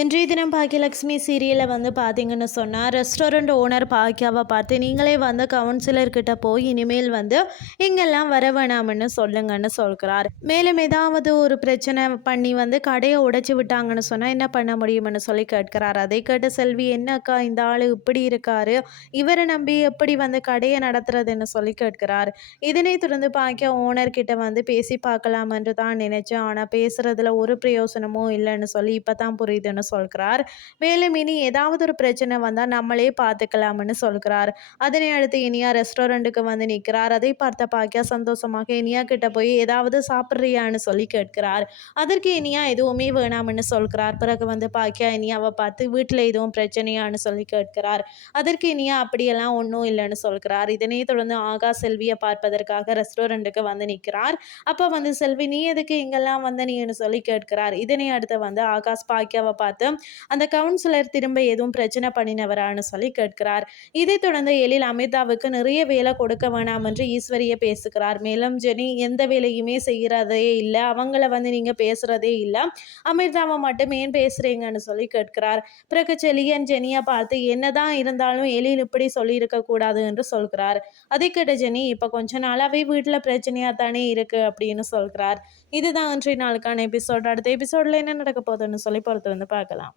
இன்றைய தினம் பாக்கியலக்ஷ்மி சீரியலை வந்து பார்த்தீங்கன்னு சொன்னால் ரெஸ்டாரண்ட் ஓனர் பாக்கியாவை பார்த்து நீங்களே வந்து கவுன்சிலர்கிட்ட போய் இனிமேல் வந்து இங்கெல்லாம் வர வேணாம்னு சொல்லுங்கன்னு சொல்கிறார். மேலும் ஏதாவது ஒரு பிரச்சனை பண்ணி வந்து கடையை உடைச்சி விட்டாங்கன்னு சொன்னால் என்ன பண்ண முடியும்னு சொல்லி கேட்கிறார். அதை கேட்ட செல்வி என்னக்கா இந்த ஆள் இப்படி இருக்காரு? இவரை நம்பி எப்படி வந்து கடையை நடத்துறதுன்னு சொல்லி கேட்கிறார். இதனை தொடர்ந்து பாக்கியா ஓனர்கிட்ட வந்து பேசி பார்க்கலாமென்று தான் நினைச்சேன். ஆனால் பேசுறதுல ஒரு பிரயோசனமும் இல்லைன்னு சொல்லி இப்போ தான் புரியுதுன்னு சொல்கிறார். மேலும் இனி ஏதாவது ஒரு பிரச்சனை வந்தால் நம்மளே பார்த்துக்கலாம்னு சொல்கிறார். அதனை அடுத்து இனியா ரெஸ்டாரண்ட்டுக்கு வந்து நிற்கிறார். அதை பார்த்த பாக்கியா சந்தோஷமாக இனியா கிட்ட போய் ஏதாவது சாப்பிட்றியான்னு சொல்லி கேட்கிறார். அதற்கு இனியா எதுவுமே வேணாம்னு சொல்கிறார். பிறகு வந்து பாக்கியா இனியாவை பார்த்து வீட்டில் எதுவும் பிரச்சனையான்னு சொல்லி கேட்கிறார். அதற்கு இனியா அப்படியெல்லாம் ஒன்றும் இல்லைன்னு சொல்கிறார். இதனை தொடர்ந்து ஆகா செல்வியை பார்ப்பதற்காக ரெஸ்டாரண்ட்டுக்கு வந்து நிற்கிறார். அப்போ வந்து செல்வி நீ எதுக்கு இங்கெல்லாம் வந்த நீன்னு சொல்லி கேட்கிறார். இதனை அடுத்து வந்து ஆகாஷ் பாக்கியாவை பார்த்து அந்த கவுன்சிலர் திரும்ப எதுவும் பிரச்சனை பண்ணினவரான்னு சொல்லி கேட்கிறார். இதைத் தொடர்ந்து எழில் அமிதாவுக்கு நிறைய வேலை கொடுக்க வேணாம் என்று ஈஸ்வரியை பேசுகிறார். மேலும் ஜெனி எந்த வேலையுமே செய்கிறதே இல்லை. அவங்கள வந்து நீங்கள் பேசுகிறதே இல்லை. அமிர்தாவை மட்டும் ஏன் பேசுகிறீங்கன்னு சொல்லி கேட்கிறார். பிறகு செலியன் ஜெனியை பார்த்து என்னதான் இருந்தாலும் எழில் இப்படி சொல்லியிருக்க கூடாது என்று சொல்கிறார். அதை கேட்ட ஜெனி இப்போ கொஞ்ச நாளாகவே வீட்டில் பிரச்சனையாக தானே இருக்குது அப்படின்னு சொல்கிறார். இதுதான் இன்றைய நாளுக்கான எபிசோட். அடுத்த எபிசோடில் என்ன நடக்க போகுதுன்னு சொல்லி பொறுத்து வந்து பார்க்கலாம்.